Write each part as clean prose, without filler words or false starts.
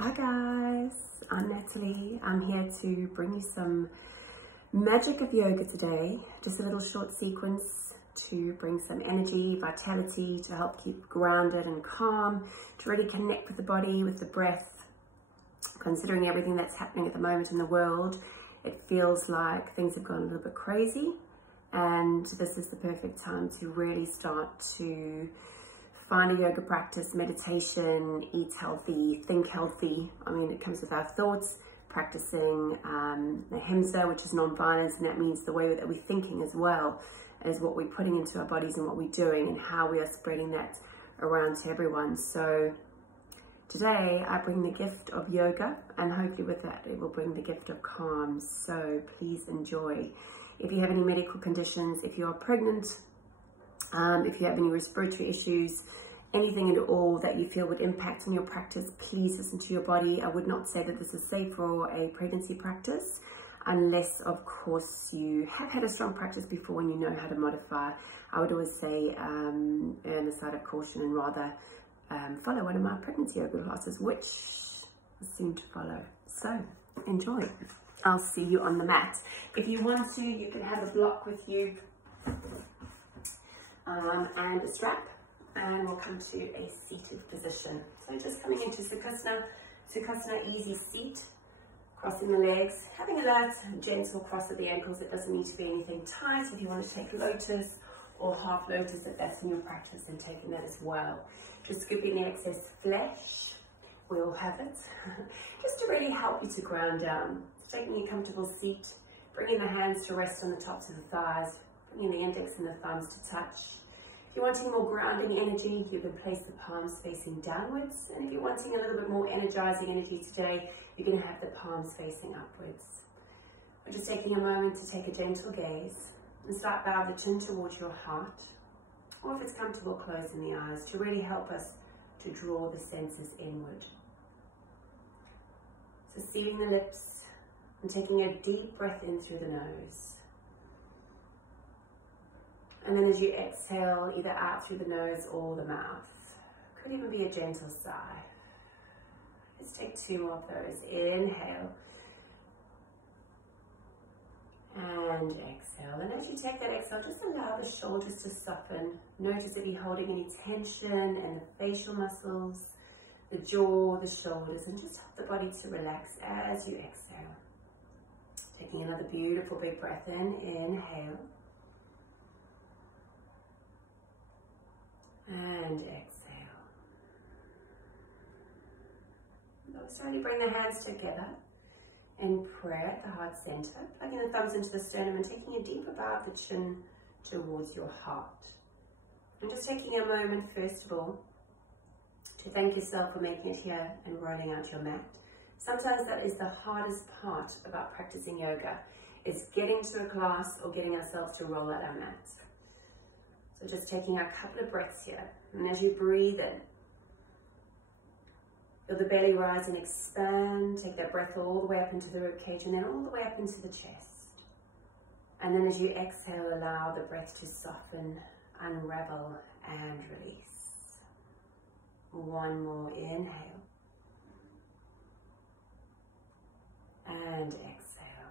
Hi guys, I'm Natalie. I'm here to bring you some magic of yoga today. Just a little short sequence to bring some energy, vitality, to help keep grounded and calm, to really connect with the body, with the breath. Considering everything that's happening at the moment in the world, it feels like things have gone a little bit crazy, and this is the perfect time to really start to find a yoga practice, meditation, eat healthy, think healthy. I mean, it comes with our thoughts, practicing ahimsa, which is non-violence, and that means the way that we're thinking as well as what we're putting into our bodies and what we're doing and how we are spreading that around to everyone. So today I bring the gift of yoga, and hopefully with that it will bring the gift of calm. So please enjoy. If you have any medical conditions, if you are pregnant, if you have any respiratory issues, anything at all that you feel would impact on your practice, please listen to your body. I would not say that this is safe for a pregnancy practice, unless of course you have had a strong practice before and you know how to modify. I would always say err on the side of caution and rather follow one of my pregnancy yoga classes, which is soon to follow. So enjoy. I'll see you on the mat. If you want to, you can have a block with you and a strap, and we'll come to a seated position. So just coming into Sukhasana, easy seat, crossing the legs, having a light, gentle cross of the ankles. It doesn't need to be anything tight. If you want to take lotus or half lotus, if that's in your practice, then taking that as well. Just scooping the excess flesh, we all have it, just to really help you to ground down. So taking a comfortable seat, bringing the hands to rest on the tops of the thighs, bringing the index and the thumbs to touch. If you're wanting more grounding energy, you can place the palms facing downwards. And if you're wanting a little bit more energizing energy today, you're going to have the palms facing upwards. We're just taking a moment to take a gentle gaze and start bow the chin towards your heart. Or if it's comfortable, closing the eyes to really help us to draw the senses inward. So sealing the lips and taking a deep breath in through the nose. And then as you exhale, either out through the nose or the mouth. Could even be a gentle sigh. Let's take two more of those. Inhale. And exhale. And as you take that exhale, just allow the shoulders to soften. Notice if you're holding any tension in the facial muscles, the jaw, the shoulders, and just help the body to relax as you exhale. Taking another beautiful big breath in. Inhale. And exhale. Slowly bring the hands together in prayer at the heart center, plugging the thumbs into the sternum and taking a deeper bow of the chin towards your heart. And just taking a moment, first of all, to thank yourself for making it here and rolling out your mat. Sometimes that is the hardest part about practicing yoga, is getting to a class or getting ourselves to roll out our mats. So just taking a couple of breaths here. And as you breathe in, feel the belly rise and expand. Take that breath all the way up into the ribcage and then all the way up into the chest. And then as you exhale, allow the breath to soften, unravel, and release. One more inhale. And exhale.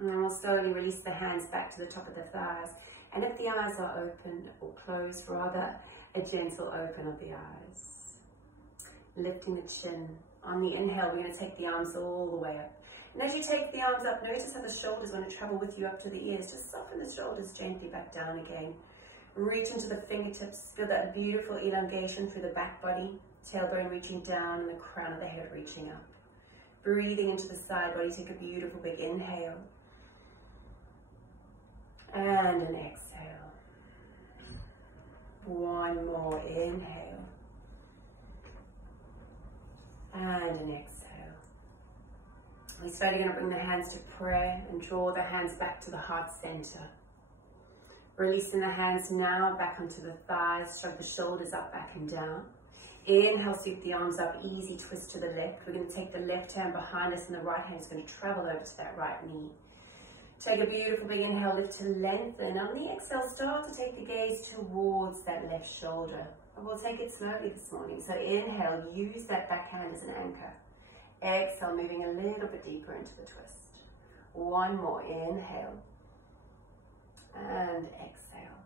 And then we'll slowly release the hands back to the top of the thighs. And if the eyes are open or closed, rather, a gentle open of the eyes. Lifting the chin. On the inhale, we're going to take the arms all the way up. And as you take the arms up, notice how the shoulders want to travel with you up to the ears. Just soften the shoulders gently back down again. Reach into the fingertips. Feel that beautiful elongation through the back body. Tailbone reaching down and the crown of the head reaching up. Breathing into the side body. Take a beautiful big inhale. And an exhale. One more inhale. And an exhale. We're slowly going to bring the hands to prayer and draw the hands back to the heart center. Releasing the hands now back onto the thighs, shrug the shoulders up, back and down. Inhale, sweep the arms up, easy twist to the left. We're going to take the left hand behind us and the right hand is going to travel over to that right knee. Take a beautiful big inhale, lift to lengthen. On the exhale, start to take the gaze towards that left shoulder. But we'll take it slowly this morning. So inhale, use that backhand as an anchor. Exhale, moving a little bit deeper into the twist. One more, inhale. And exhale.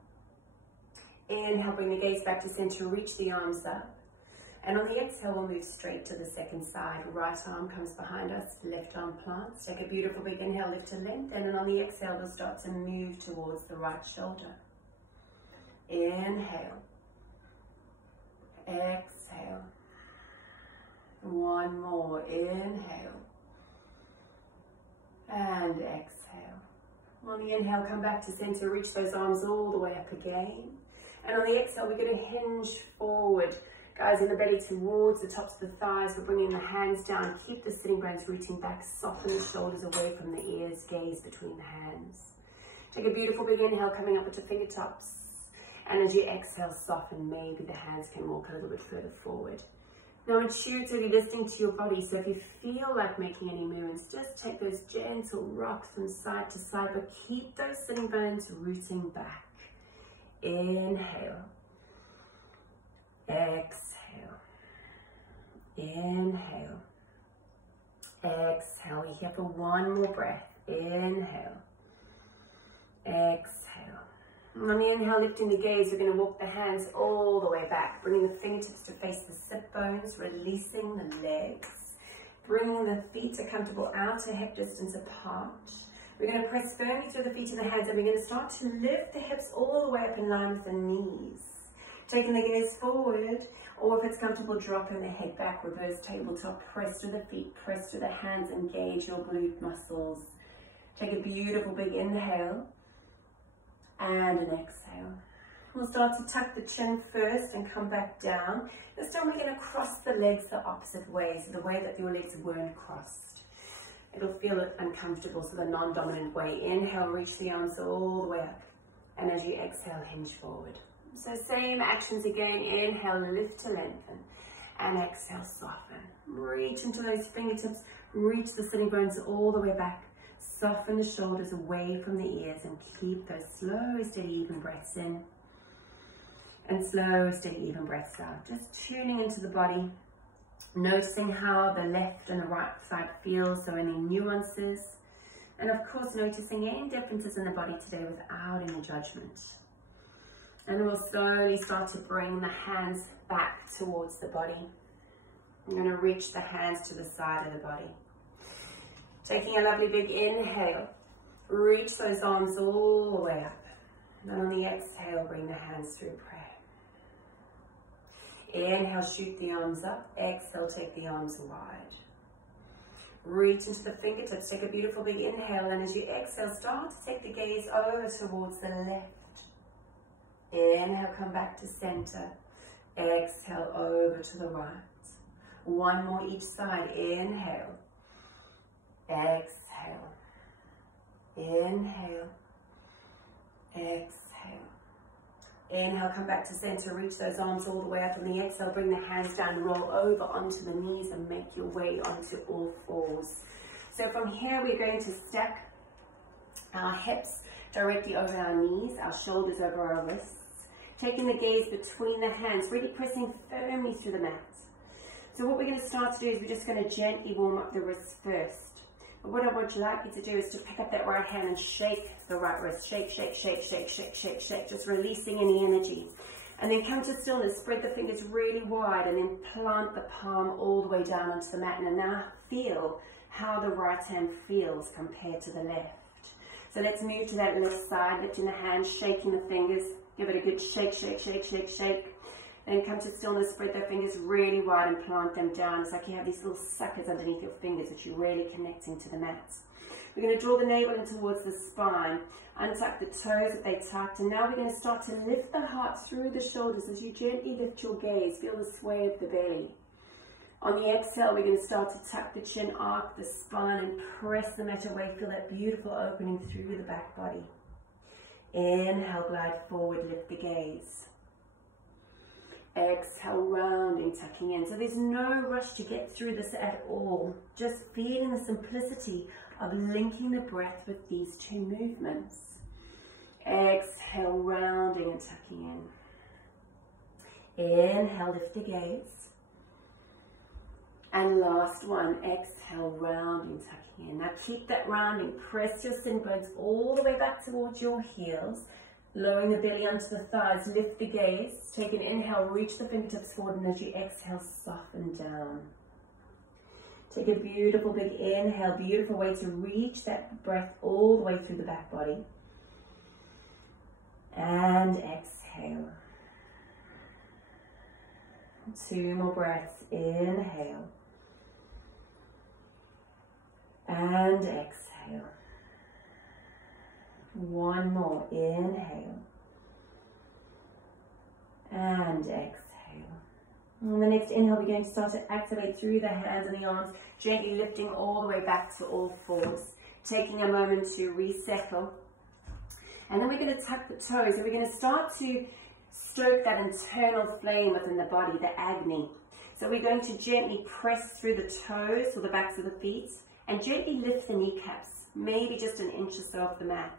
Inhale, bring the gaze back to center, reach the arms up. And on the exhale, we'll move straight to the second side. Right arm comes behind us, left arm plants. Take a beautiful big inhale, lift to length. And then on the exhale, we'll start to move towards the right shoulder. Inhale. Exhale. One more, inhale. And exhale. On the inhale, come back to center, reach those arms all the way up again. And on the exhale, we're going to hinge forward. Guys, in the belly towards the tops of the thighs. We're bringing the hands down. Keep the sitting bones rooting back. Soften the shoulders away from the ears. Gaze between the hands. Take a beautiful big inhale, coming up with the fingertips. And as you exhale, soften. Maybe the hands can walk a little bit further forward. Now intuitively listening to your body. So if you feel like making any movements, just take those gentle rocks from side to side. But keep those sitting bones rooting back. Inhale. Exhale. Inhale. Exhale. We're here for one more breath. Inhale. Exhale. And on the inhale, lifting the gaze, we're going to walk the hands all the way back, bringing the fingertips to face the sit bones, releasing the legs, bringing the feet to comfortable outer hip distance apart. We're going to press firmly through the feet and the hands, and we're going to start to lift the hips all the way up in line with the knees. Taking the gaze forward, or if it's comfortable, dropping the head back, reverse tabletop, press through the feet, press through the hands, engage your glute muscles. Take a beautiful big inhale, and an exhale. We'll start to tuck the chin first and come back down. This time we're going to cross the legs the opposite way, so the way that your legs weren't crossed. It'll feel uncomfortable, so the non-dominant way. Inhale, reach the arms all the way up, and as you exhale, hinge forward. So same actions again. Inhale, lift to lengthen, and exhale, soften. Reach into those fingertips, reach the sitting bones all the way back. Soften the shoulders away from the ears and keep those slow, steady, even breaths in and slow, steady, even breaths out. Just tuning into the body, noticing how the left and the right side feels, so any nuances, and of course noticing any differences in the body today without any judgment. And we'll slowly start to bring the hands back towards the body. I'm going to reach the hands to the side of the body. Taking a lovely big inhale, reach those arms all the way up. And on the exhale, bring the hands through prayer. Inhale, shoot the arms up. Exhale, take the arms wide. Reach into the fingertips, take a beautiful big inhale. And as you exhale, start to take the gaze over towards the left. Inhale, come back to center. Exhale, over to the right. One more each side. Inhale. Exhale. Inhale. Exhale. Inhale, come back to center. Reach those arms all the way up. On the exhale, bring the hands down, roll over onto the knees and make your way onto all fours. So from here, we're going to stack our hips directly over our knees, our shoulders over our wrists. Taking the gaze between the hands, really pressing firmly through the mat. So what we're going to start to do is we're just going to gently warm up the wrists first. But what I would like you to do is to pick up that right hand and shake the right wrist. Shake, shake, shake, shake, shake, shake, shake. Just releasing any energy. And then come to stillness. Spread the fingers really wide and then plant the palm all the way down onto the mat. And now feel how the right hand feels compared to the left. So let's move to that left side. Lifting the hands, shaking the fingers. Give it a good shake, shake, shake, shake, shake. Then come to stillness, spread the fingers really wide and plant them down. It's like you have these little suckers underneath your fingers that you're really connecting to the mat. We're going to draw the navel in towards the spine. Untuck the toes if they tucked. And now we're going to start to lift the heart through the shoulders as you gently lift your gaze. Feel the sway of the belly. On the exhale, we're going to start to tuck the chin, arc the spine, and press the mat away. Feel that beautiful opening through the back body. Inhale, glide forward, lift the gaze. Exhale, rounding, tucking in. So there's no rush to get through this at all. Just feeling the simplicity of linking the breath with these two movements. Exhale, rounding and tucking Inhale, lift the gaze. And last one, exhale, rounding, tucking in. Now keep that rounding. Press your sin bones all the way back towards your heels. Lowering the belly onto the thighs, lift the gaze. Take an inhale, reach the fingertips forward, and as you exhale, soften down. Take a beautiful big inhale, beautiful way to reach that breath all the way through the back body. And exhale. 2 more breaths, inhale. And exhale. 1 more, inhale. And exhale. On the next inhale, we're going to start to activate through the hands and the arms, gently lifting all the way back to all fours. Taking a moment to resettle. And then we're going to tuck the toes, and we're going to start to stoke that internal flame within the body, the agni. So we're going to gently press through the toes or the backs of the feet and gently lift the kneecaps, maybe just an inch or so off the mat.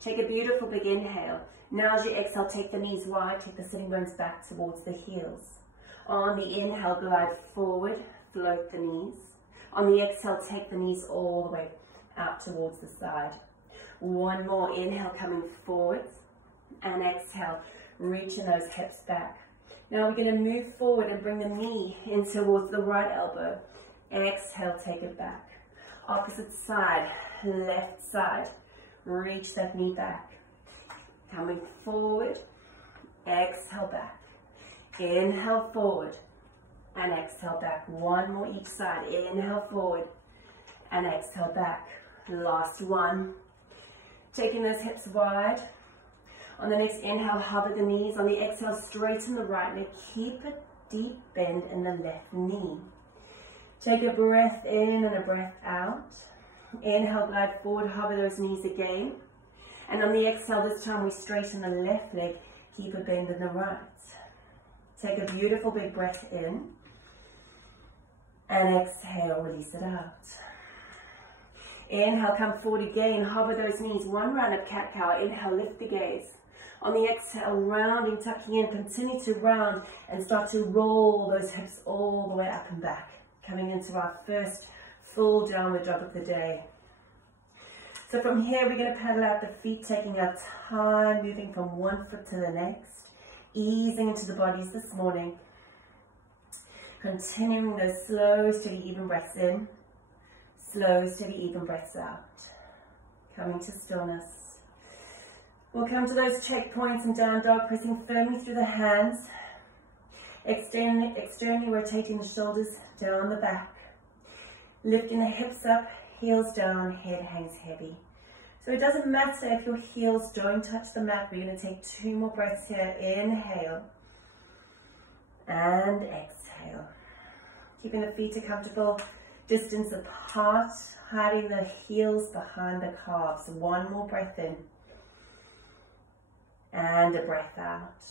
Take a beautiful big inhale. Now as you exhale, take the knees wide, take the sitting bones back towards the heels. On the inhale, glide forward, float the knees. On the exhale, take the knees all the way out towards the side. 1 more, inhale, coming forward, and exhale, reaching those hips back. Now we're going to move forward and bring the knee in towards the right elbow. Exhale, take it back. Opposite side, left side. Reach that knee back. Coming forward, exhale back. Inhale forward and exhale back. 1 more each side. Inhale forward and exhale back. Last one. Taking those hips wide. On the next inhale, hover the knees. On the exhale, straighten the right leg. Keep a deep bend in the left knee. Take a breath in and a breath out. Inhale, glide forward, hover those knees again. And on the exhale, this time we straighten the left leg. Keep a bend in the right. Take a beautiful big breath in. And exhale, release it out. Inhale, come forward again, hover those knees, 1 round of cat-cow. Inhale, lift the gaze. On the exhale, rounding, tucking in, continue to round and start to roll those hips all the way up and back. Coming into our first full downward dog of the day. So from here, we're going to paddle out the feet, taking our time, moving from one foot to the next, easing into the bodies this morning. Continuing those slow, steady, even breaths in. Slow, steady, even breaths out. Coming to stillness. We'll come to those checkpoints and down dog, pressing firmly through the hands. Externally rotating the shoulders down the back. Lifting the hips up, heels down, head hangs heavy. So it doesn't matter if your heels don't touch the mat. We're going to take 2 more breaths here. Inhale. And exhale. Keeping the feet a comfortable distance apart, hiding the heels behind the calves. 1 more breath in. And a breath out.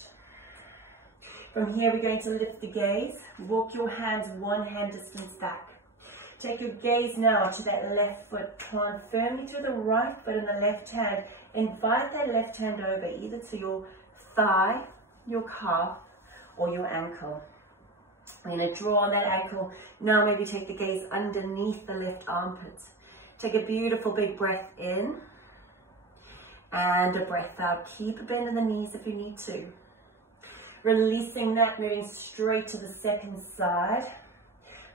From here, we're going to lift the gaze. Walk your hands 1 hand distance back. Take your gaze now to that left foot. Plant firmly to the right foot and the left hand. Invite that left hand over either to your thigh, your calf, or your ankle. We're going to draw on that ankle. Now maybe take the gaze underneath the left armpit. Take a beautiful big breath in. And a breath out. Keep a bend in the knees if you need to. Releasing that, moving straight to the second side.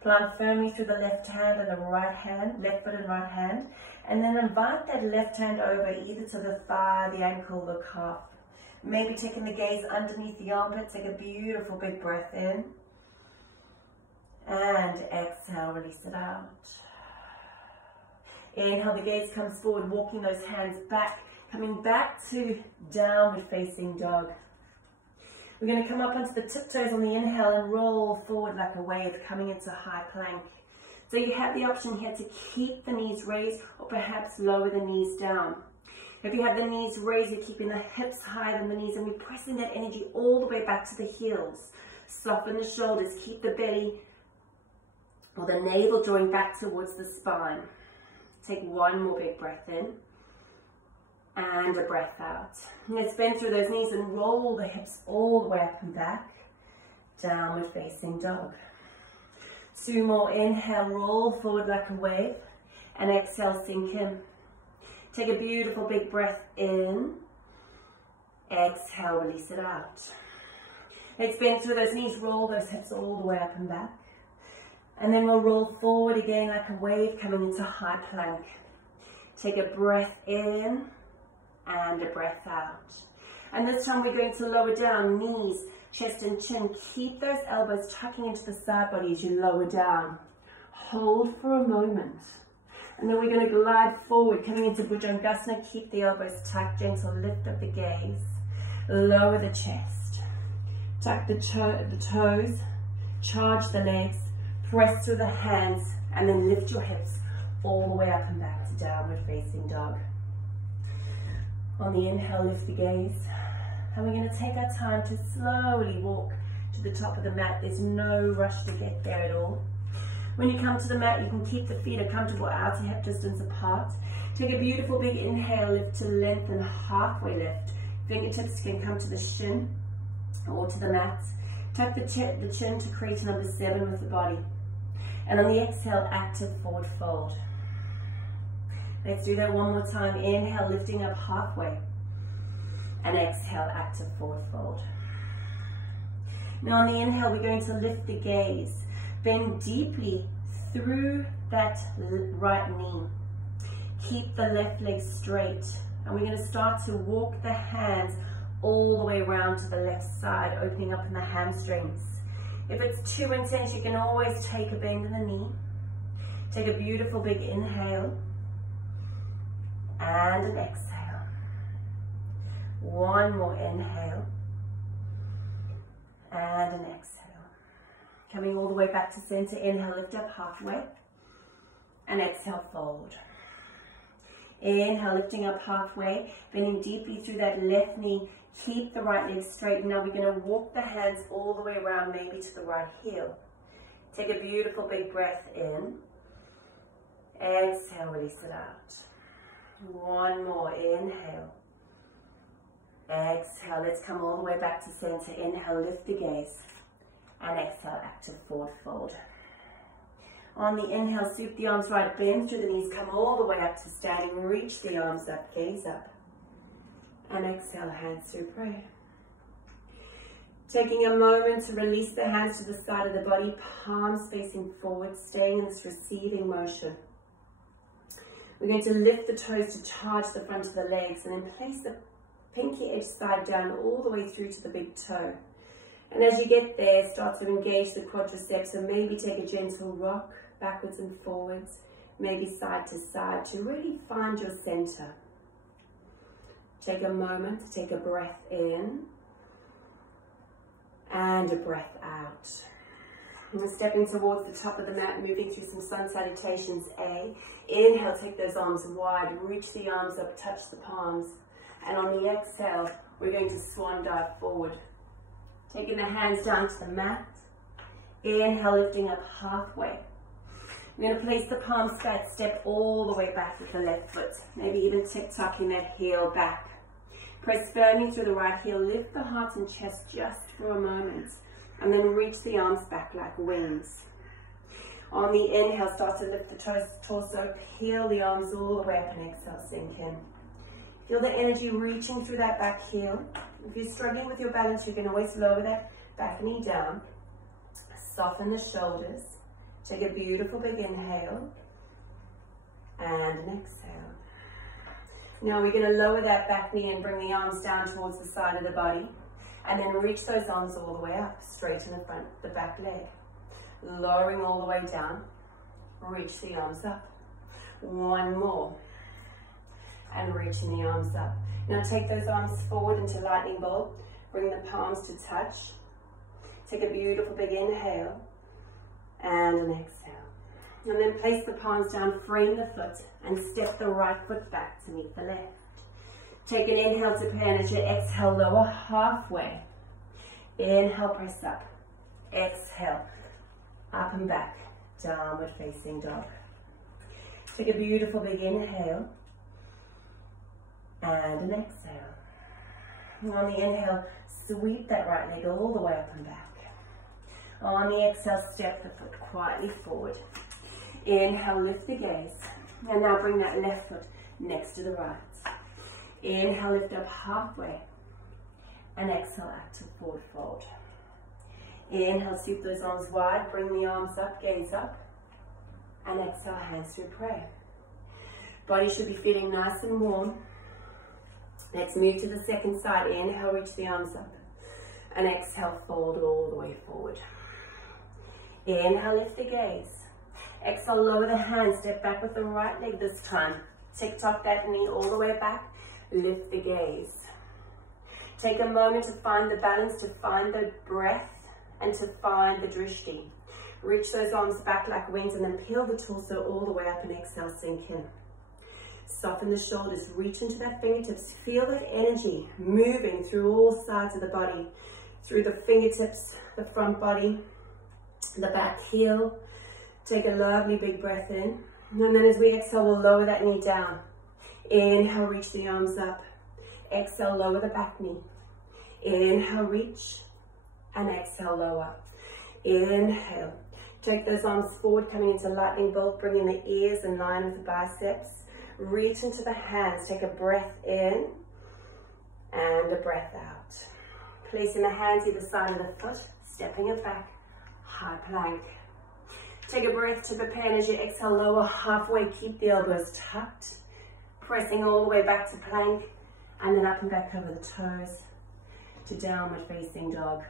Plant firmly through the left hand and the right hand, left foot and right hand. And then invite that left hand over either to the thigh, the ankle, the calf. Maybe taking the gaze underneath the armpit. Take a beautiful big breath in. And exhale, release it out. Inhale, the gaze comes forward, walking those hands back. Coming back to downward facing dog. We're going to come up onto the tiptoes on the inhale and roll forward like a wave, coming into high plank. So you have the option here to keep the knees raised or perhaps lower the knees down. If you have the knees raised, you're keeping the hips higher than the knees and we're pressing that energy all the way back to the heels. Soften the shoulders, keep the belly or the navel drawing back towards the spine. Take 1 more big breath in. And a breath out. Let's bend through those knees and roll the hips all the way up and back. downward facing dog. 2 more, inhale, roll forward like a wave, and exhale, sink in. Take a beautiful big breath in, exhale, release it out. Let's bend through those knees, roll those hips all the way up and back. And then we'll roll forward again like a wave, coming into high plank. Take a breath in and a breath out. And this time we're going to lower down, knees, chest and chin. Keep those elbows tucking into the side body as you lower down. Hold for a moment. And then we're going to glide forward, coming into Bhujangasana. Keep the elbows tucked, gentle lift of the gaze. Lower the chest. Tuck the toes, charge the legs, press through the hands, and then lift your hips all the way up and back to downward facing dog. On the inhale, lift the gaze. And we're going to take our time to slowly walk to the top of the mat. There's no rush to get there at all. When you come to the mat, you can keep the feet a comfortable outer hip distance apart. Take a beautiful big inhale, lift to lengthen, halfway lift. Fingertips can come to the shin or to the mat. Tuck the chin to create a number 7 with the body. And on the exhale, active forward fold. Let's do that one more time. Inhale, lifting up halfway. And exhale, active forward fold. Now on the inhale, we're going to lift the gaze. Bend deeply through that right knee. Keep the left leg straight. And we're going to start to walk the hands all the way around to the left side, opening up in the hamstrings. If it's too intense, you can always take a bend in the knee. Take a beautiful big inhale and an exhale. One more inhale and an exhale. Coming all the way back to center. Inhale, lift up halfway, and exhale, fold. Inhale, lifting up halfway, bending deeply through that left knee. Keep the right leg straight. Now we're going to walk the hands all the way around, maybe to the right heel. Take a beautiful big breath in. Exhale, release it out. One more, inhale. Exhale, let's come all the way back to center. Inhale, lift the gaze. And exhale, active forward fold. On the inhale, sweep the arms right, bend through the knees, come all the way up to standing, reach the arms up, gaze up. And exhale, hands through prayer. Taking a moment to release the hands to the side of the body, palms facing forward, staying in this receiving motion. We're going to lift the toes to charge the front of the legs, and then place the pinky edge side down all the way through to the big toe. And as you get there, start to engage the quadriceps, and maybe take a gentle rock backwards and forwards, maybe side to side, to really find your center. Take a moment to take a breath in and a breath out. And we're stepping towards the top of the mat, moving through some sun salutations. Inhale, take those arms wide, reach the arms up, touch the palms. And on the exhale, we're going to swan dive forward. Taking the hands down to the mat. Inhale, lifting up halfway. We're going to place the palms flat, step all the way back with the left foot. Maybe even tick-tocking that heel back. Press firmly through the right heel, lift the heart and chest just for a moment. And then reach the arms back like wings. On the inhale, start to lift the torso, peel the arms all the way up, and exhale, sink in. Feel the energy reaching through that back heel. If you're struggling with your balance, you can always lower that back knee down. Soften the shoulders. Take a beautiful big inhale and an exhale. Now we're going to lower that back knee and bring the arms down towards the side of the body. And then reach those arms all the way up, straighten the back leg. Lowering all the way down, reach the arms up. One more. And reaching the arms up. Now take those arms forward into lightning bolt. Bring the palms to touch. Take a beautiful big inhale and an exhale. And then place the palms down, frame the foot, and step the right foot back to meet the left. Take an inhale to plant your exhale, lower halfway. Inhale, press up. Exhale, up and back, downward facing dog. Take a beautiful big inhale and an exhale. And on the inhale, sweep that right leg all the way up and back. On the exhale, step the foot quietly forward. Inhale, lift the gaze. And now bring that left foot next to the right. Inhale, lift up halfway. And exhale, active forward fold. Inhale, sweep those arms wide. Bring the arms up, gaze up. And exhale, hands through prayer. Body should be feeling nice and warm. Let's move to the second side. Inhale, reach the arms up. And exhale, fold all the way forward. Inhale, lift the gaze. Exhale, lower the hands. Step back with the right leg this time. Tick-tock that knee all the way back. Lift the gaze. Take a moment to find the balance, to find the breath, and to find the drishti. Reach those arms back like wings and then peel the torso all the way up and exhale, sink in. Soften the shoulders, reach into that fingertips. Feel that energy moving through all sides of the body, through the fingertips, the front body, the back heel. Take a lovely big breath in. And then as we exhale, we'll lower that knee down. Inhale, reach the arms up. Exhale, lower the back knee. Inhale, reach. And exhale, lower. Inhale. Take those arms forward, coming into lightning bolt, bringing the ears in line with the biceps. Reach into the hands. Take a breath in and a breath out. Placing the hands either side of the foot, stepping it back. High plank. Take a breath to prepare, and as you exhale, lower halfway. Keep the elbows tucked. Pressing all the way back to plank. And then up and back over the toes to downward facing dog.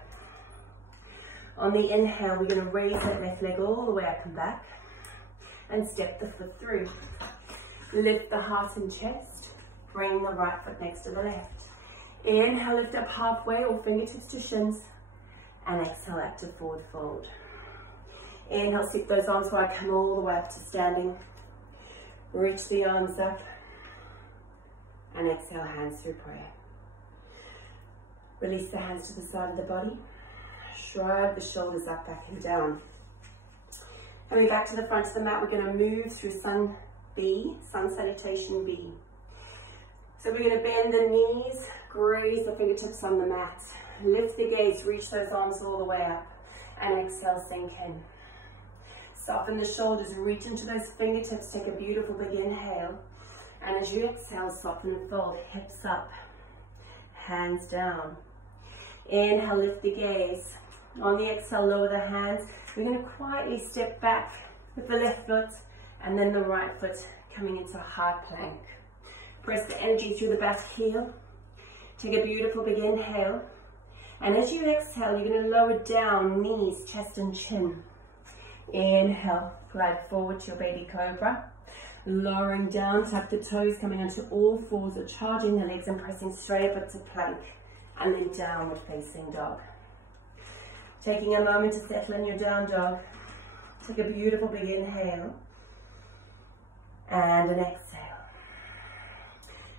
On the inhale, we're going to raise that left leg all the way up and back and step the foot through. Lift the heart and chest. Bring the right foot next to the left. Inhale, lift up halfway or fingertips to shins. And exhale, active forward fold. Inhale, sweep those arms wide, come all the way up to standing. Reach the arms up. And exhale, hands through prayer. Release the hands to the side of the body. Shrug the shoulders up, back and down. Coming back to the front of the mat, we're going to move through Sun B, Sun Salutation B. So we're going to bend the knees, graze the fingertips on the mat. Lift the gaze, reach those arms all the way up. And exhale, sink in. Soften the shoulders, reach into those fingertips, take a beautiful big inhale. And as you exhale, soften and fold, hips up, hands down. Inhale, lift the gaze. On the exhale, lower the hands. We're going to quietly step back with the left foot and then the right foot coming into a high plank. Press the energy through the back heel. Take a beautiful big inhale. And as you exhale, you're going to lower down knees, chest and chin. Inhale, glide forward to your baby cobra. Lowering down, tuck the toes, coming onto all fours, or charging the legs and pressing straight up to plank. And then downward facing dog. Taking a moment to settle in your down dog. Take a beautiful big inhale. And an exhale.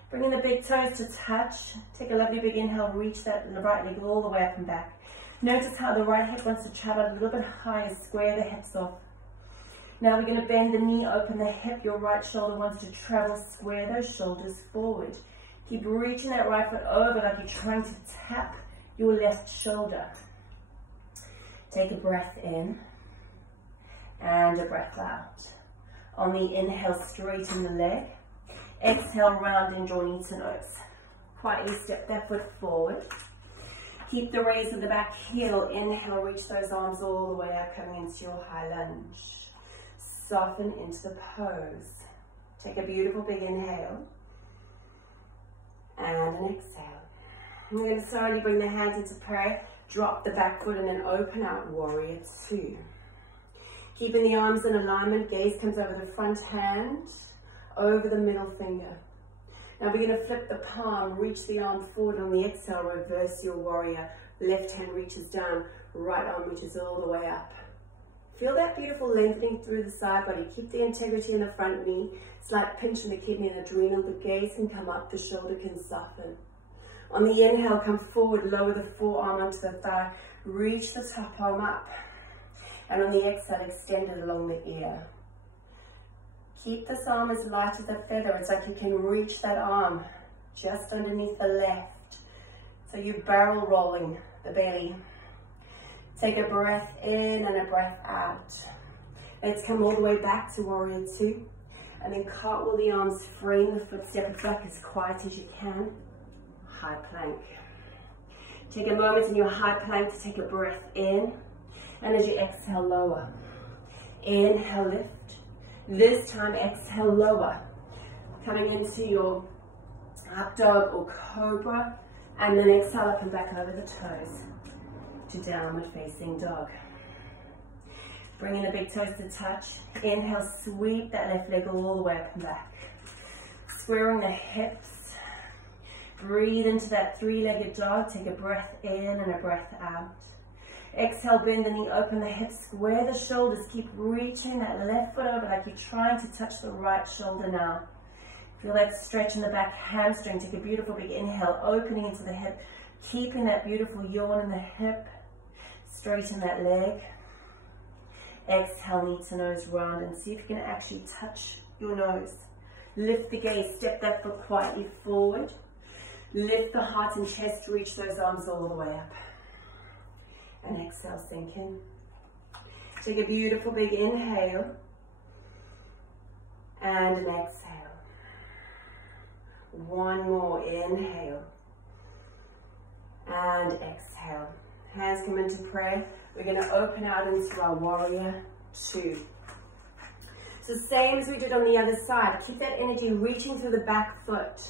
Bringing the big toes to touch. Take a lovely big inhale, reach that right leg all the way up and back. Notice how the right hip wants to travel a little bit higher, square the hips off. Now we're going to bend the knee, open the hip. Your right shoulder wants to travel, square those shoulders forward. Keep reaching that right foot over like you're trying to tap your left shoulder. Take a breath in and a breath out. On the inhale, straighten the leg. Exhale, round and draw knee to nose. Quietly step that foot forward. Keep the raise of the back heel. Inhale, reach those arms all the way up, coming into your high lunge. Soften into the pose. Take a beautiful big inhale. And an exhale. We're going to slowly bring the hands into prayer. Drop the back foot and then open out, warrior two. Keeping the arms in alignment, gaze comes over the front hand, over the middle finger. Now we're going to flip the palm, reach the arm forward. On the exhale, reverse your warrior. Left hand reaches down, right arm reaches all the way up. Feel that beautiful lengthening through the side body. Keep the integrity in the front knee. Slight pinch in the kidney and adrenal. The gaze can come up, the shoulder can soften. On the inhale, come forward, lower the forearm onto the thigh. Reach the top arm up. And on the exhale, extend it along the ear. Keep this arm as light as a feather. It's like you can reach that arm just underneath the left. So you're barrel rolling the belly. Take a breath in and a breath out. Let's come all the way back to warrior two. And then cartwheel the arms, frame the foot, step it back as quiet as you can. High plank. Take a moment in your high plank to take a breath in. And as you exhale, lower. Inhale, lift. This time, exhale, lower. Coming into your up dog or cobra. And then exhale up and back over the toes to downward facing dog. Bringing the big toes to touch. Inhale, sweep that left leg all the way up and back. Squaring the hips. Breathe into that three-legged dog. Take a breath in and a breath out. Exhale, bend the knee, open the hips, square the shoulders. Keep reaching that left foot over like you're trying to touch the right shoulder now. Feel that stretch in the back hamstring. Take a beautiful big inhale, opening into the hip. Keeping that beautiful yawn in the hip. Straighten that leg. Exhale, knee to nose round, and see if you can actually touch your nose. Lift the gaze, step that foot quietly forward. Lift the heart and chest, reach those arms all the way up. And exhale, sink in. Take a beautiful big inhale. And an exhale. One more inhale. And exhale. Hands come into prayer. We're going to open out into our warrior two. So same as we did on the other side. Keep that energy reaching through the back foot.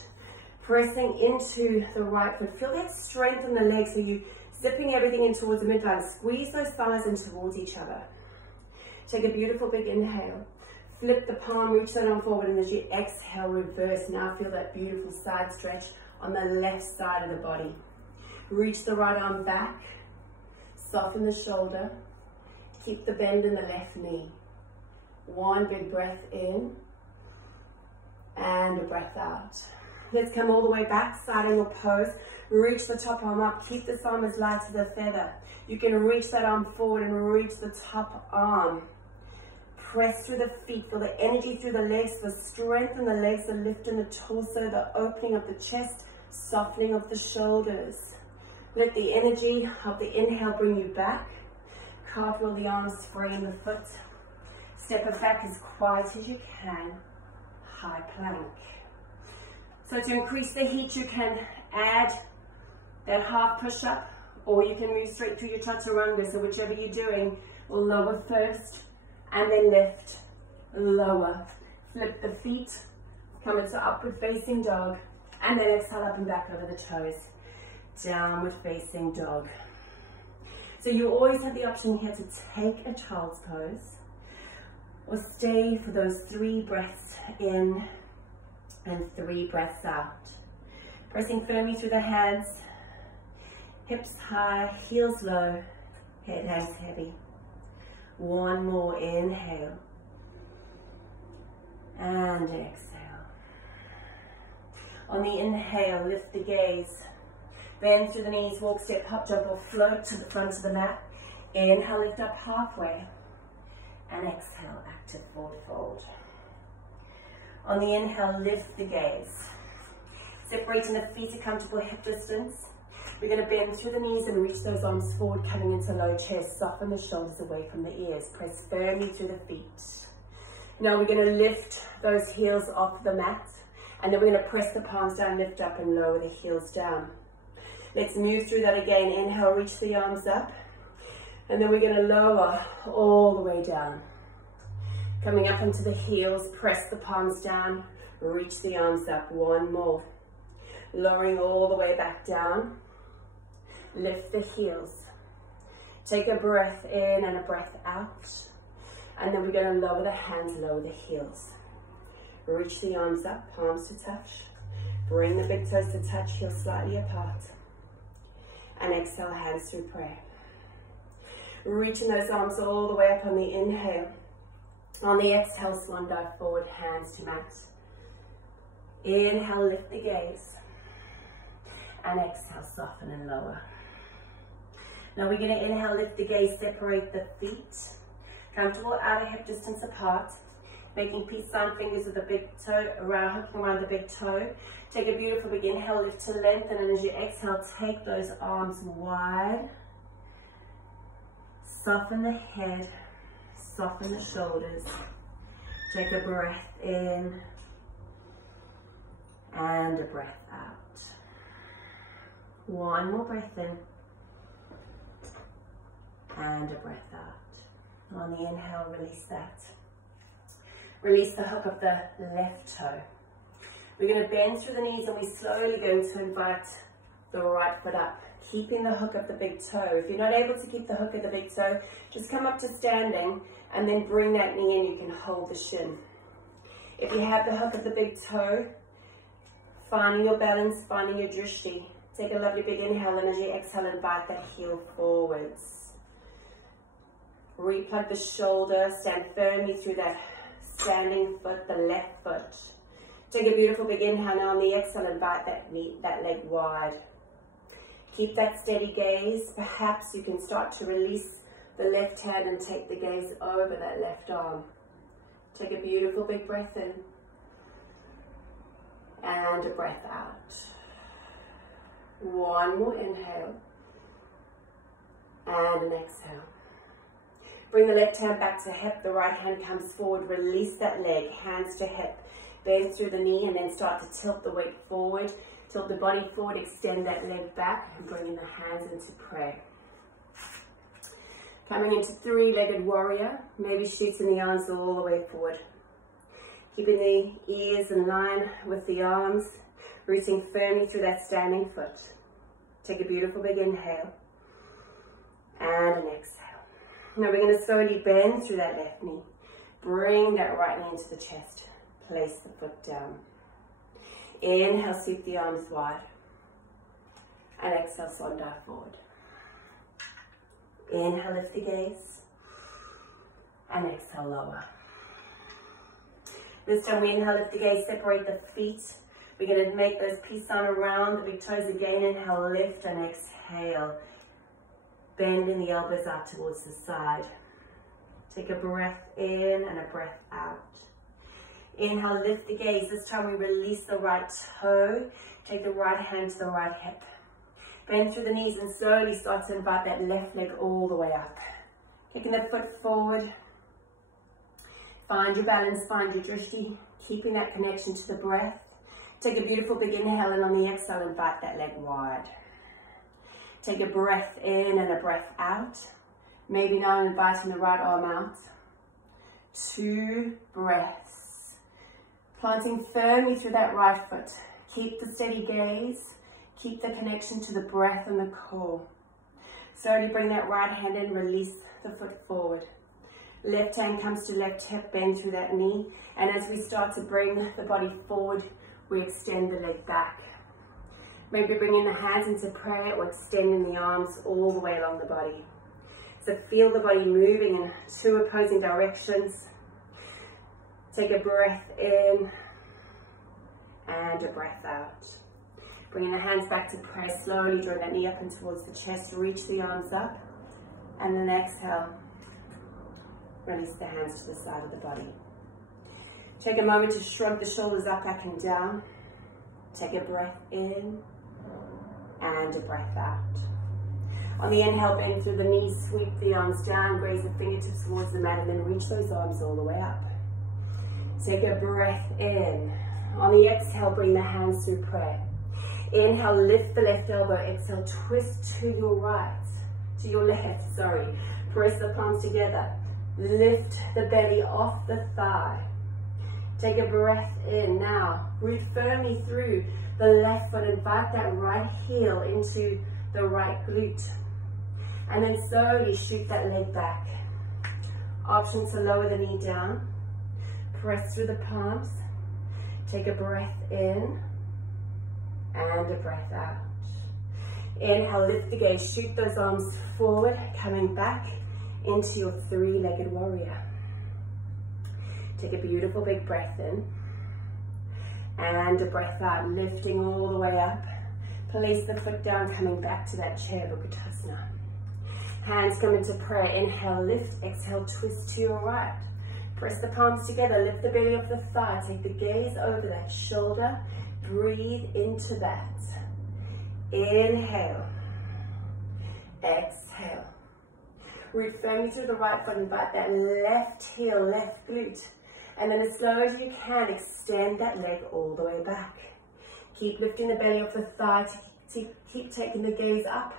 Pressing into the right foot. Feel that strength in the legs, so you zipping everything in towards the midline. Squeeze those thighs in towards each other. Take a beautiful big inhale. Flip the palm, reach that arm forward, and as you exhale, reverse. Now feel that beautiful side stretch on the left side of the body. Reach the right arm back. Soften the shoulder. Keep the bend in the left knee. One big breath in. And a breath out. Let's come all the way back, side angle pose. Reach the top arm up. Keep this arm as light as a feather. You can reach that arm forward and reach the top arm. Press through the feet. Feel the energy through the legs, the strength in the legs, the lift in the torso, the opening of the chest, softening of the shoulders. Let the energy of the inhale bring you back. Cartwheel the arms, frame the foot. Step it back as quiet as you can. High plank. So to increase the heat, you can add that half push-up, or you can move straight through your chaturanga. So whichever you're doing, we'll lower first, and then lift, lower. Flip the feet, come into upward facing dog, and then exhale up and back over the toes. Downward facing dog. So you always have the option here to take a child's pose, or stay for those 3 breaths in and 3 breaths out. Pressing firmly through the hands, hips high, heels low, head hangs heavy. One more inhale. And exhale. On the inhale, lift the gaze. Bend through the knees, walk, step, hop, jump, or float to the front of the mat. Inhale, lift up halfway. And exhale, active forward fold. On the inhale, lift the gaze. Separating the feet to comfortable hip distance. We're going to bend through the knees and reach those arms forward, coming into low chest. Soften the shoulders away from the ears. Press firmly through the feet. Now we're going to lift those heels off the mat. And then we're going to press the palms down, lift up, and lower the heels down. Let's move through that again. Inhale, reach the arms up. And then we're going to lower all the way down. Coming up into the heels, press the palms down, reach the arms up. One more. Lowering all the way back down. Lift the heels. Take a breath in and a breath out. And then we're going to lower the hands, lower the heels. Reach the arms up, palms to touch. Bring the big toes to touch, heels slightly apart. And exhale, hands through prayer. Reaching those arms all the way up on the inhale. On the exhale, swan dive forward, hands to mat. Inhale, lift the gaze. And exhale, soften and lower. Now we're going to inhale, lift the gaze, separate the feet. Comfortable outer hip distance apart. Making peace sign fingers with the big toe around, hooking around the big toe. Take a beautiful big inhale, lift to lengthen, and as you exhale, take those arms wide. Soften the head, soften the shoulders. Take a breath in and a breath out. One more breath in and a breath out. On the inhale, release that. Release the hook of the left toe. We're going to bend through the knees and we're slowly going to invite the right foot up, keeping the hook of the big toe. If you're not able to keep the hook of the big toe, just come up to standing and then bring that knee in. You can hold the shin. If you have the hook of the big toe, finding your balance, finding your drishti. Take a lovely big inhale, and as you exhale, invite that heel forwards. Replug the shoulder, stand firmly through that standing foot, the left foot. Take a beautiful big inhale. Now on the exhale, invite that leg wide. Keep that steady gaze. Perhaps you can start to release the left hand and take the gaze over that left arm. Take a beautiful big breath in and a breath out. One more inhale and an exhale. Bring the left hand back to hip, the right hand comes forward, release that leg, hands to hip, bend through the knee and then start to tilt the weight forward, tilt the body forward, extend that leg back and bring in the hands into prayer. Coming into three-legged warrior, maybe shooting the arms all the way forward. Keeping the ears in line with the arms, rooting firmly through that standing foot. Take a beautiful big inhale and an exhale. Now we're going to slowly bend through that left knee. Bring that right knee into the chest. Place the foot down. Inhale, sweep the arms wide. And exhale, swan dive forward. Inhale, lift the gaze. And exhale, lower. This time we inhale, lift the gaze, separate the feet. We're going to make those peace sign around the big toes again. Inhale, lift and exhale. Bending the elbows out towards the side. Take a breath in and a breath out. Inhale, lift the gaze. This time we release the right toe. Take the right hand to the right hip. Bend through the knees and slowly start to invite that left leg all the way up. Kicking the foot forward. Find your balance, find your drishti. Keeping that connection to the breath. Take a beautiful big inhale and on the exhale, invite that leg wide. Take a breath in and a breath out. Maybe now inviting the right arm out. 2 breaths. Planting firmly through that right foot. Keep the steady gaze. Keep the connection to the breath and the core. Slowly bring that right hand in, release the foot forward. Left hand comes to left hip, bend through that knee. And as we start to bring the body forward, we extend the leg back. Maybe bringing the hands into prayer or extending the arms all the way along the body. So feel the body moving in 2 opposing directions. Take a breath in and a breath out. Bringing the hands back to prayer, slowly draw that knee up and towards the chest, reach the arms up, and then exhale. Release the hands to the side of the body. Take a moment to shrug the shoulders up and down. Take a breath in and a breath out. On the inhale, bend through the knees, sweep the arms down, graze the fingertips towards the mat, and then reach those arms all the way up. Take a breath in. On the exhale, bring the hands through prayer. Inhale, lift the left elbow. Exhale, twist to your right, to your left, sorry. Press the palms together. Lift the belly off the thigh. Take a breath in. Now, root firmly through the left foot. Invite that right heel into the right glute. And then slowly shoot that leg back. Option to lower the knee down. Press through the palms. Take a breath in and a breath out. Inhale, lift the gaze, shoot those arms forward, coming back into your 3-legged warrior. Take a beautiful big breath in and a breath out, lifting all the way up. Place the foot down, coming back to that chair Bhukutasana. Hands come into prayer. Inhale, lift, exhale, twist to your right. Press the palms together, lift the belly off the thigh, take the gaze over that shoulder, breathe into that. Inhale, exhale. Root firmly through the right foot, invite that left heel, left glute. And then as slow as you can, extend that leg all the way back. Keep lifting the belly off the thigh to keep taking the gaze up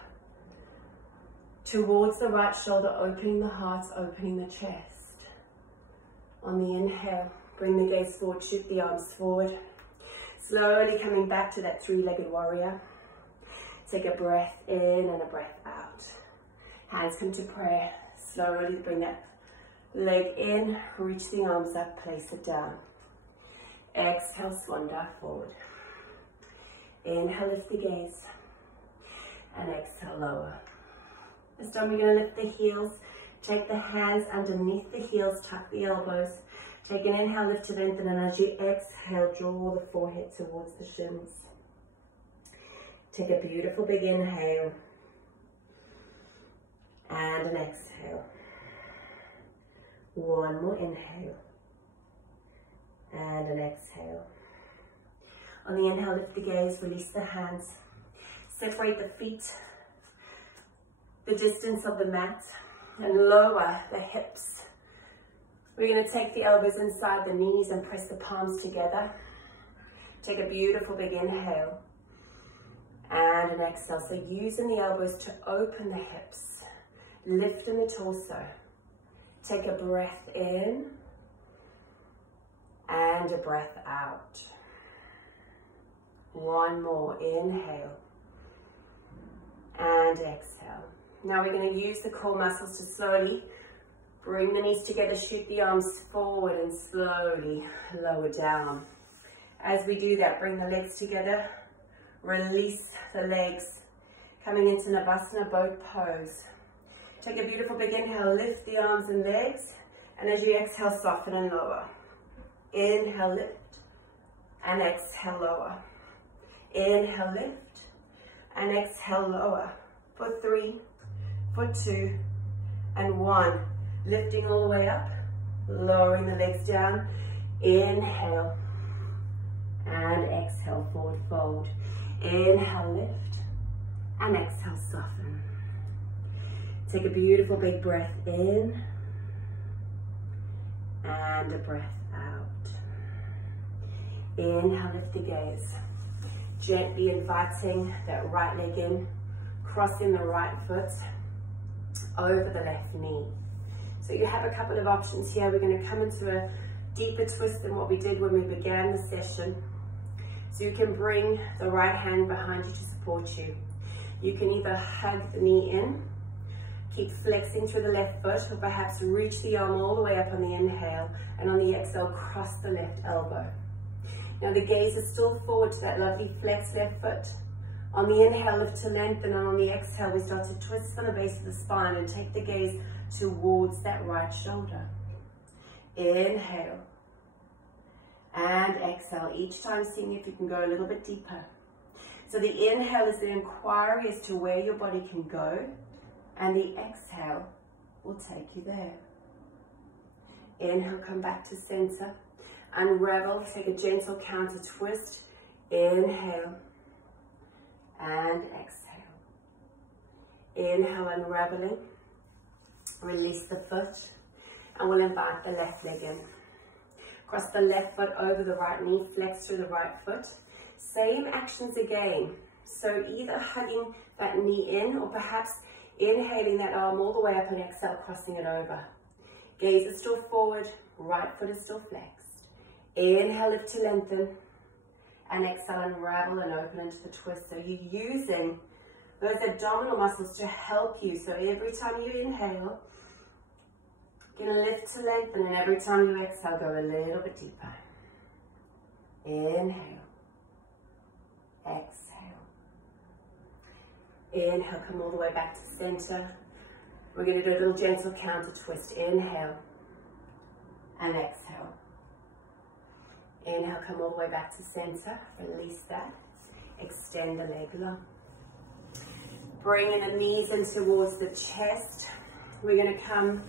towards the right shoulder, opening the heart, opening the chest. On the inhale, bring the gaze forward, shoot the arms forward. Slowly coming back to that three-legged warrior. Take a breath in and a breath out. Hands come to prayer. Slowly bring that leg in, reach the arms up, place it down. Exhale, swan dive forward. Inhale, lift the gaze. And exhale, lower. This time we're going to lift the heels. Take the hands underneath the heels, tuck the elbows. Take an inhale, lift to lengthen, and as you exhale, draw the forehead towards the shins. Take a beautiful big inhale. And an exhale. One more inhale. And an exhale. On the inhale, lift the gaze, release the hands. Separate the feet, the distance of the mat, and lower the hips. We're going to take the elbows inside the knees and press the palms together. Take a beautiful big inhale. And an exhale. So using the elbows to open the hips, lifting the torso. Take a breath in and a breath out. One more, inhale and exhale. Now we're going to use the core muscles to slowly bring the knees together, shoot the arms forward and slowly lower down. As we do that, bring the legs together, release the legs, coming into Navasana, boat pose. Take a beautiful big inhale, lift the arms and legs, and as you exhale, soften and lower. Inhale, lift, and exhale, lower. Inhale, lift, and exhale, lower. For 3, for 2, and 1. Lifting all the way up, lowering the legs down. Inhale, and exhale, forward fold. Inhale, lift, and exhale, soften. Take a beautiful big breath in, and a breath out. Inhale, lift the gaze. Gently inviting that right leg in, crossing the right foot over the left knee. So you have a couple of options here. We're going to come into a deeper twist than what we did when we began the session. So you can bring the right hand behind you to support you. You can either hug the knee in, keep flexing through the left foot, or perhaps reach the arm all the way up on the inhale, and on the exhale, cross the left elbow. Now the gaze is still forward to that lovely flex left foot. On the inhale, lift to lengthen, and on the exhale, we start to twist from the base of the spine and take the gaze towards that right shoulder. Inhale and exhale, each time seeing if you can go a little bit deeper. So the inhale is the inquiry as to where your body can go, and the exhale will take you there. Inhale, come back to center. Unravel, take a gentle counter twist. Inhale and exhale. Inhale, unraveling. Release the foot, and we'll invite the left leg in. Cross the left foot over the right knee, flex through the right foot. Same actions again. So either hugging that knee in, or perhaps inhaling that arm all the way up and exhale, crossing it over. Gaze is still forward, right foot is still flexed. Inhale, lift to lengthen, and exhale, unravel and open into the twist. So you're using those abdominal muscles to help you. So every time you inhale, you're going to lift to lengthen, and every time you exhale, go a little bit deeper. Inhale, exhale. Inhale, come all the way back to center. We're going to do a little gentle counter twist. Inhale and exhale. Inhale, come all the way back to center. Release that. Extend the leg long. Bringing the knees in towards the chest. We're going to come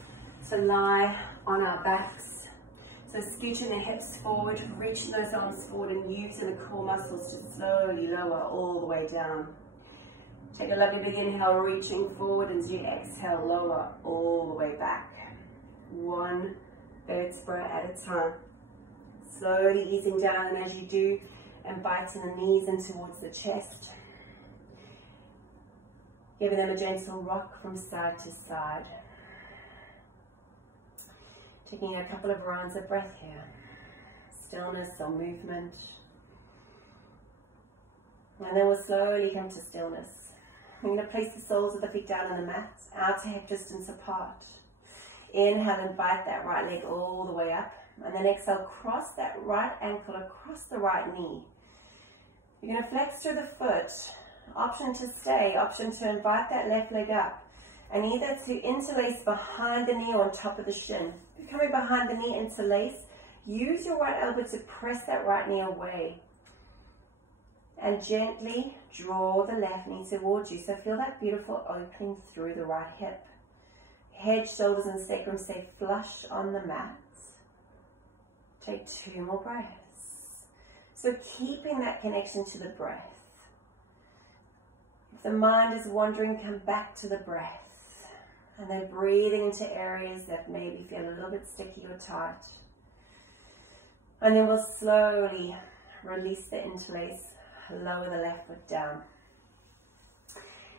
to lie on our backs. So scooting the hips forward, reaching those arms forward, and using the core muscles to slowly lower all the way down. Take a lovely big inhale, reaching forward, and as you exhale, lower all the way back. One vertebra at a time. Slowly easing down, and as you do, inviting the knees in towards the chest. Giving them a gentle rock from side to side. Taking a couple of rounds of breath here. Stillness or movement. And then we'll slowly come to stillness. We're going to place the soles of the feet down on the mat, outer hip distance apart. Inhale, invite that right leg all the way up. And then exhale, cross that right ankle across the right knee. You're going to flex through the foot. Option to stay, option to invite that left leg up. And either to interlace behind the knee or on top of the shin. If you're coming behind the knee, interlace. Use your right elbow to press that right knee away. And gently draw the left knee towards you. So feel that beautiful opening through the right hip. Head, shoulders and sacrum stay flush on the mat. Take 2 more breaths. So keeping that connection to the breath. If the mind is wandering, come back to the breath. And then breathing into areas that maybe feel a little bit sticky or tight. And then we'll slowly release the interlace, lower the left foot down.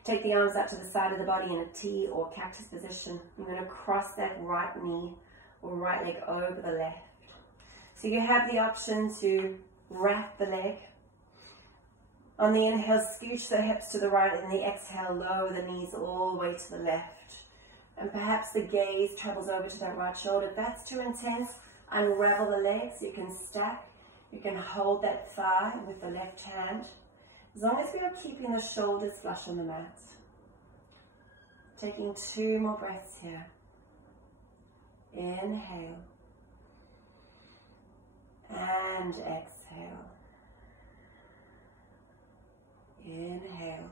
Take the arms out to the side of the body in a T or cactus position. You're going to cross that right knee or right leg over the left. So you have the option to wrap the leg. On the inhale, scooch the hips to the right, and the exhale, lower the knees all the way to the left. And perhaps the gaze travels over to that right shoulder. If that's too intense, unravel the legs. You can stack. You can hold that thigh with the left hand. As long as we are keeping the shoulders flush on the mat. Taking 2 more breaths here. Inhale. And exhale. Inhale.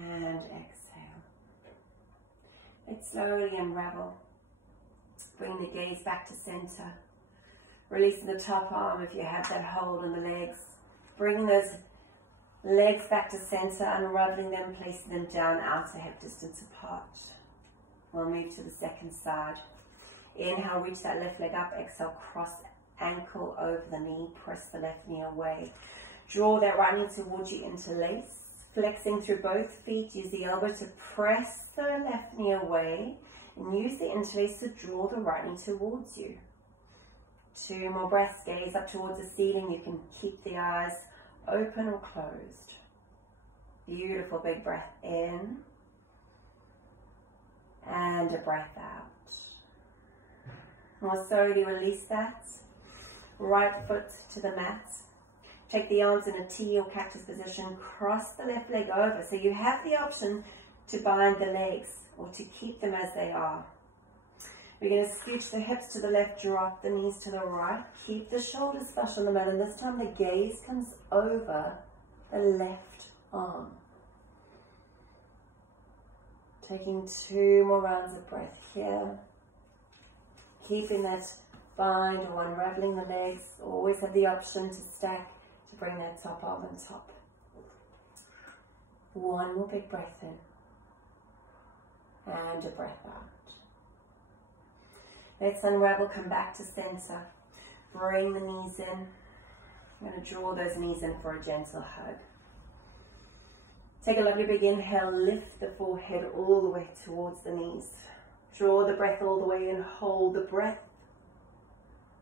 And exhale. Let's slowly unravel. Bring the gaze back to center. Releasing the top arm if you have that hold on the legs. Bring those legs back to center, unraveling them, placing them down, outer hip distance apart. We'll move to the second side. Inhale, reach that left leg up. Exhale, cross ankle over the knee. Press the left knee away. Draw that right knee towards you, interlace. Flexing through both feet. Use the elbow to press the left knee away. And use the interlace to draw the right knee towards you. 2 more breaths. Gaze up towards the ceiling. You can keep the eyes open or closed. Beautiful big breath in. And a breath out. We'll slowly release that. Right foot to the mat. Take the arms in a T or cactus position. Cross the left leg over. So you have the option to bind the legs or to keep them as they are. We're going to scooch the hips to the left, drop the knees to the right. Keep the shoulders flush on the mat, and this time the gaze comes over the left arm. Taking 2 more rounds of breath here. Keeping that bind or unraveling the legs. Always have the option to stack to bring that top arm on top. 1 more big breath in. And a breath out. Let's unravel, come back to center. Bring the knees in. I'm going to draw those knees in for a gentle hug. Take a lovely big inhale, lift the forehead all the way towards the knees. Draw the breath all the way in, hold the breath.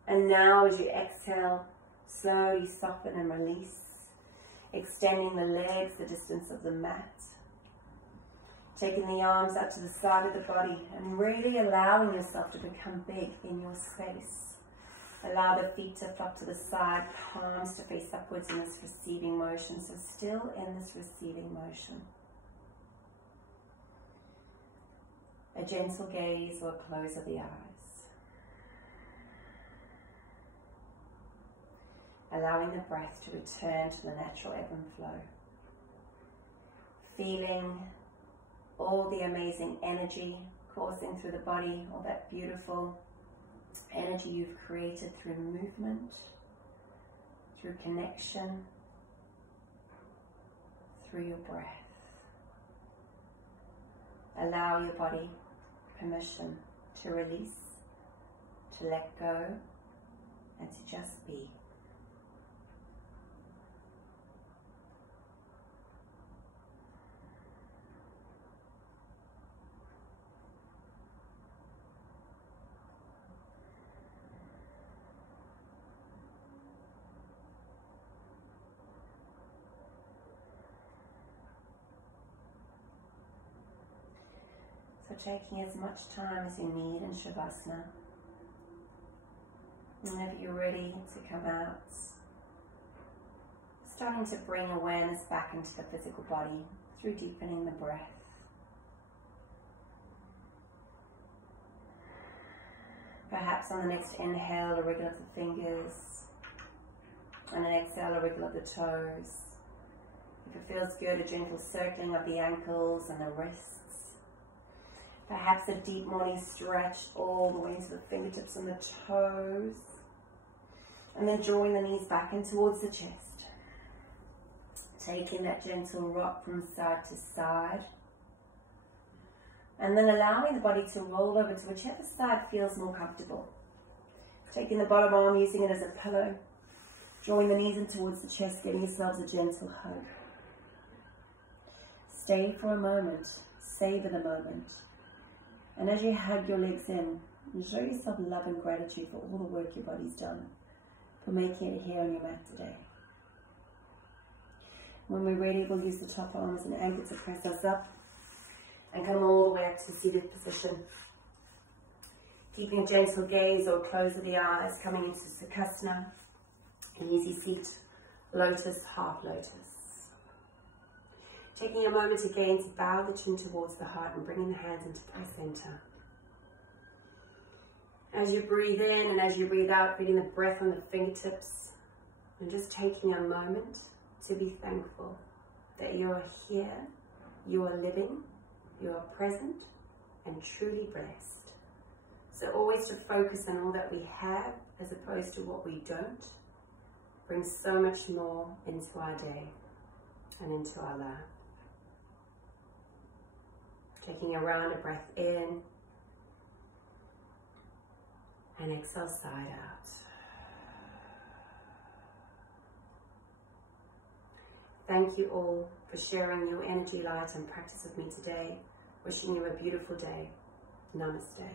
And now as you exhale, slowly soften and release. Extending the legs the distance of the mat. Taking the arms up to the side of the body and really allowing yourself to become big in your space. Allow the feet to flop to the side, palms to face upwards in this receiving motion. So still in this receiving motion. A gentle gaze or close of the eyes. Allowing the breath to return to the natural ebb and flow. Feeling all the amazing energy coursing through the body, all that beautiful energy you've created through movement, through connection, through your breath. Allow your body permission to release, to let go, and to just be. So taking as much time as you need in Shavasana. Whenever you're ready to come out, starting to bring awareness back into the physical body through deepening the breath. Perhaps on the next inhale, a wriggle of the fingers, and an exhale, a wriggle of the toes. If it feels good, a gentle circling of the ankles and the wrists. Perhaps a deep morning stretch all the way to the fingertips and the toes. And then drawing the knees back in towards the chest. Taking that gentle rock from side to side. And then allowing the body to roll over to whichever side feels more comfortable. Taking the bottom arm, using it as a pillow. Drawing the knees in towards the chest, giving yourselves a gentle hug. Stay for a moment. Savor the moment. And as you hug your legs in, show yourself love and gratitude for all the work your body's done, for making it here on your mat today. When we're ready, we'll use the top arm as an anchor to press us up and come all the way up to seated position. Keeping a gentle gaze or close of the eyes, coming into Sukhasana, an easy seat, lotus, half lotus. Taking a moment again to bow the chin towards the heart and bringing the hands into the center. As you breathe in and as you breathe out, feeling the breath on the fingertips and just taking a moment to be thankful that you are here, you are living, you are present and truly blessed. So always to focus on all that we have as opposed to what we don't brings so much more into our day and into our life. Taking a round of breath in and exhale side out. Thank you all for sharing your energy, light and practice with me today. Wishing you a beautiful day. Namaste.